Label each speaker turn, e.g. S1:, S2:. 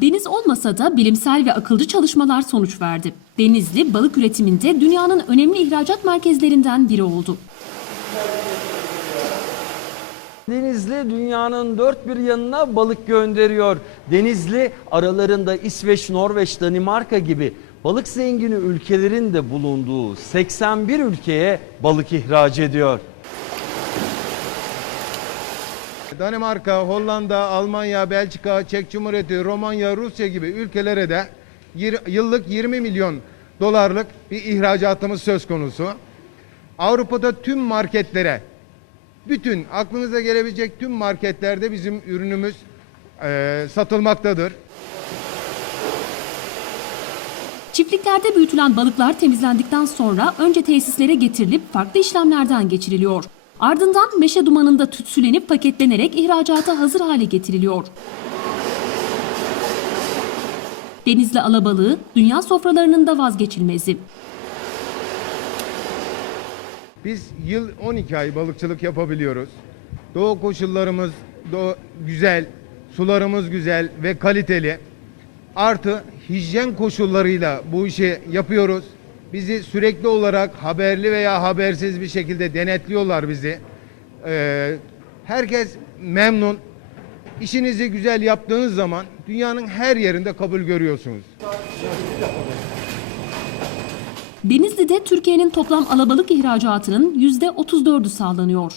S1: Deniz olmasa da bilimsel ve akılcı çalışmalar sonuç verdi. Denizli balık üretiminde dünyanın önemli ihracat merkezlerinden biri oldu.
S2: Denizli dünyanın dört bir yanına balık gönderiyor. Denizli aralarında İsveç, Norveç, Danimarka gibi balık zengini ülkelerin de bulunduğu 81 ülkeye balık ihraç ediyor.
S3: Danimarka, Hollanda, Almanya, Belçika, Çek Cumhuriyeti, Romanya, Rusya gibi ülkelere de yıllık 20 milyon dolarlık bir ihracatımız söz konusu. Avrupa'da tüm marketlere, bütün aklınıza gelebilecek tüm marketlerde bizim ürünümüz eee, satılmaktadır.
S1: Çiftliklerde büyütülen balıklar temizlendikten sonra önce tesislere getirilip farklı işlemlerden geçiriliyor. Ardından meşe dumanında tütsülenip paketlenerek ihracata hazır hale getiriliyor. Denizli alabalığı dünya sofralarının da vazgeçilmezi.
S3: Biz yıl 12 ay balıkçılık yapabiliyoruz. Doğu koşullarımız doğu, güzel, sularımız güzel ve kaliteli. Artı hijyen koşullarıyla bu işi yapıyoruz. Bizi sürekli olarak haberli veya habersiz bir şekilde denetliyorlar bizi. Ee, herkes memnun. İşinizi güzel yaptığınız zaman dünyanın her yerinde kabul görüyorsunuz.
S1: Denizli'de Türkiye'nin toplam alabalık ihracatının %34'ü sağlanıyor.